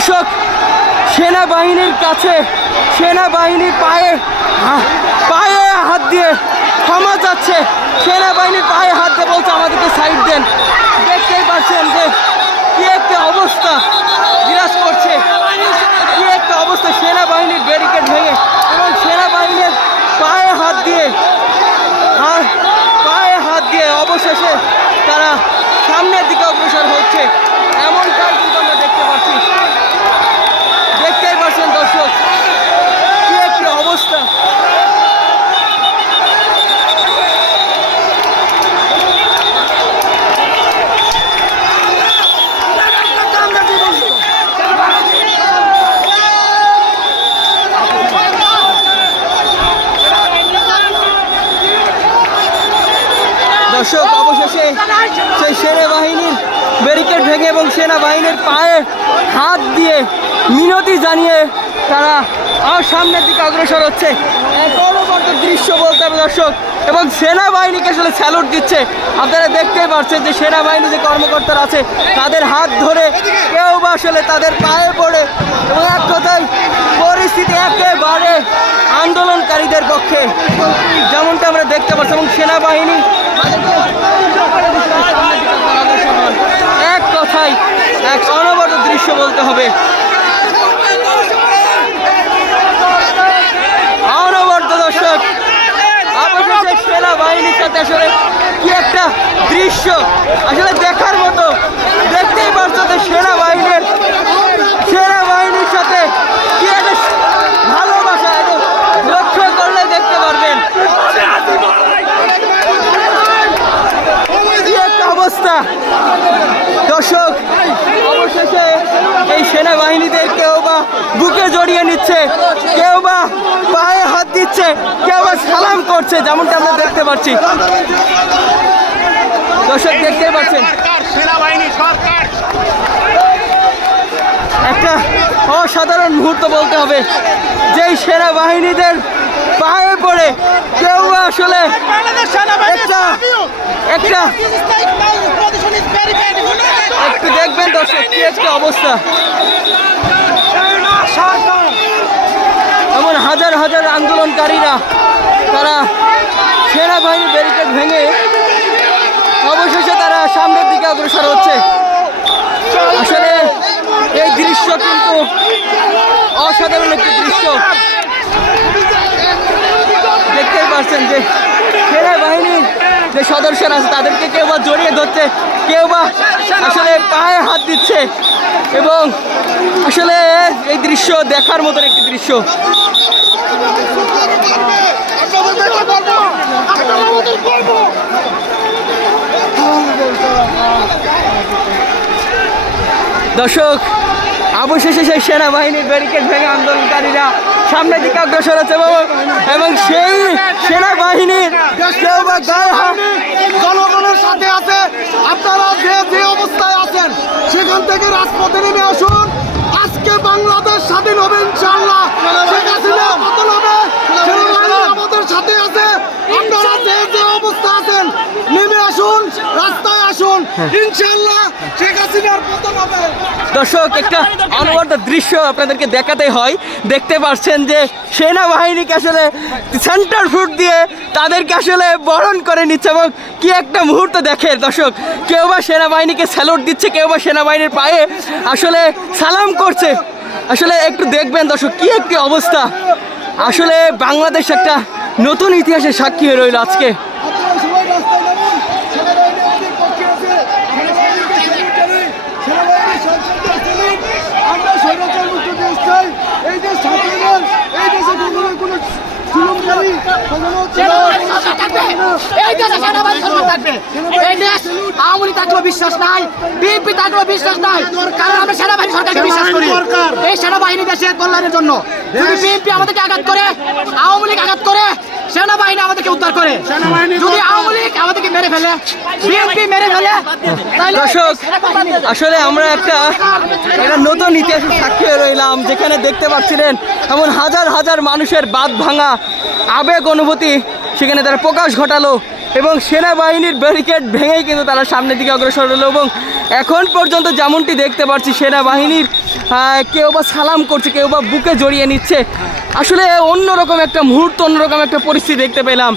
দর্শক, সেনাবাহিনীর কাছে সেনাবাহিনীর পায়ে হাত দিয়ে ক্ষমা চাচ্ছে। সেনাবাহিনীর পায়ে হাত দিয়ে বলছে আমাদেরকে সাইড দেন। দেখতেই পাচ্ছেন যে কি একটা অবস্থা বিরাজ করছে, কি একটা অবস্থা। সেনাবাহিনীর ব্যারিকেড ভেঙে এবং সেনাবাহিনীর পায়ে হাত দিয়ে অবশেষে তারা সামনের দিকে অগ্রসর হচ্ছে, এমনটাই কিন্তু আমরা দেখতে পাচ্ছি। দেখতেই পাচ্ছেন দর্শক, কি একটি অবস্থা। দর্শক, অবশেষে সেই সেনাবাহিনীর ব্যারিকেড ভেঙে এবং সেনাবাহিনীর পায়ে হাত দিয়ে মিনতি জানিয়ে তারা সামনের দিকে অগ্রসর হচ্ছে। এক অনবদ্য দৃশ্য বলতে হবে দর্শক, এবং সেনাবাহিনীকে আসলে স্যালুট দিচ্ছে। আপনারা দেখতেই পাচ্ছেন যে সেনাবাহিনী যে কর্মকর্তারা আছে তাদের হাত ধরে কেউ বা আসলে তাদের পায়ে পড়ে, এবং এক কথায় পরিস্থিতি একেবারে আন্দোলনকারীদের পক্ষে, যেমনটা আমরা দেখতে পাচ্ছি। এবং সেনাবাহিনী এক কথায় এক অনবদ্য দৃশ্য বলতে হবে, অনবদ্য দর্শক। অবশেষে সেনাবাহিনীর সাথে আসলে কি একটা দৃশ্য আসলে দেখার মতো। দেখতেই পাচ্ছেন যে সেনাবাহিনীর সাথে কি একটা ভালোবাসা, লক্ষ্য করলে দেখতে পারবেন কি একটা অবস্থা। দর্শক, অবশেষে এই সেনাবাহিনীদের কেউ বা বুকে জড়িয়ে নিচ্ছে, কেউ বা পায়ে হাত দিচ্ছে, কেউ বা সালাম করছে, যেমনটা আমরা দেখতে পাচ্ছি। দর্শক, দেখতেই পাচ্ছেন একটা অসাধারণ মুহূর্ত বলতে হবে, যেই সেনাবাহিনীদের পায়ে পড়ে কেউ আসলে একটু দেখবেন দর্শক, কি একটা অবস্থা। এমন হাজার হাজার আন্দোলনকারীরা তারা সেনাবাহিনীর ব্যারিকেড ভেঙে অবশেষে তারা সামনের দিকে অগ্রসর হচ্ছে। আসলে এই দৃশ্য কিন্তু অসাধারণ একটি দৃশ্য। দেখতেই পাচ্ছেন যে সেনাবাহিনীর যে সদস্যরা আছে তাদেরকে কেউ বা জড়িয়ে ধরছে, কেউ বা আসলে পায়ে হাত দিচ্ছে, এবং আসলে এই দৃশ্য দেখার মতন একটি দৃশ্য। দর্শক, অবশেষে সেই সেনাবাহিনীর ব্যারিকেড ভেঙে আন্দোলনকারীরা সামনের দিকে অগ্রসর হচ্ছে, এবং সেই সেনাবাহিনীর কেউ বা গায়ে হাত জনগণের সাথে আছে। আপনারা যে অবস্থায় আছেন সেখান থেকে রাজপথে নেমে আসুন। আজকে বাংলাদেশ স্বাধীন হবে ইনশাআল্লাহ। শেখ হাসিনা পতন হবে, সেনাবাহিনী আমাদের সাথে আছে। আপনারা যে অবস্থা আছেন নেমে আসুন, রাস্তায় আসুন, ইনশাআল্লাহ শেখ হাসিনার পতন হবে। দর্শক, একটা অনবদ্য দৃশ্য আপনাদেরকে দেখাতে হয়। দেখতে পাচ্ছেন যে সেনাবাহিনীকে আসলে সেন্টার ফুট দিয়ে তাদেরকে আসলে বরণ করে নিচ্ছে, এবং কি একটা মুহূর্ত দেখে দর্শক। কেউ বা সেনাবাহিনীকে স্যালুট দিচ্ছে, কেউ বা সেনাবাহিনীর পায়ে আসলে সালাম করছে। আসলে একটু দেখবেন দর্শক, কি একটি অবস্থা। আসলে বাংলাদেশ একটা নতুন ইতিহাসের সাক্ষী হয়ে রইল আজকে। বিশ্বাস নাই, বিএনপি থাকলেও বিশ্বাস নাই, কারণ আমরা সেনাবাহিনী সরকারকে বিশ্বাস করি। এই সেনাবাহিনী দেশের কল্যাণের জন্য। যদি বিএনপি আমাদেরকে আঘাত করে, আওয়ামী লীগ আঘাত করে, সেনাবাহিনী আমাদেরকে উদ্ধার করে। যদি আওয়ামী লীগ আমাদেরকে মেরে ফেলে, বিএনপি মেরে ফেলে, দর্শক, আসলে আমরা একটা নতুন ইতিহাসের সাক্ষী হয়ে রইলাম, যেখানে দেখতে পাচ্ছিলেন এমন হাজার হাজার মানুষের বাঁধ ভাঙা আবেগ অনুভূতি সেখানে তারা প্রকাশ ঘটালো এবং সেনাবাহিনীর ব্যারিকেড ভেঙেই কিন্তু তারা সামনের দিকে অগ্রসর হলো। এবং এখন পর্যন্ত যেমনটি দেখতে পাচ্ছি সেনাবাহিনীর কেউ বা সালাম করছে, কেউ বা বুকে জড়িয়ে নিচ্ছে। আসলে অন্যরকম একটা মুহূর্ত, অন্যরকম একটা পরিস্থিতি দেখতে পেলাম।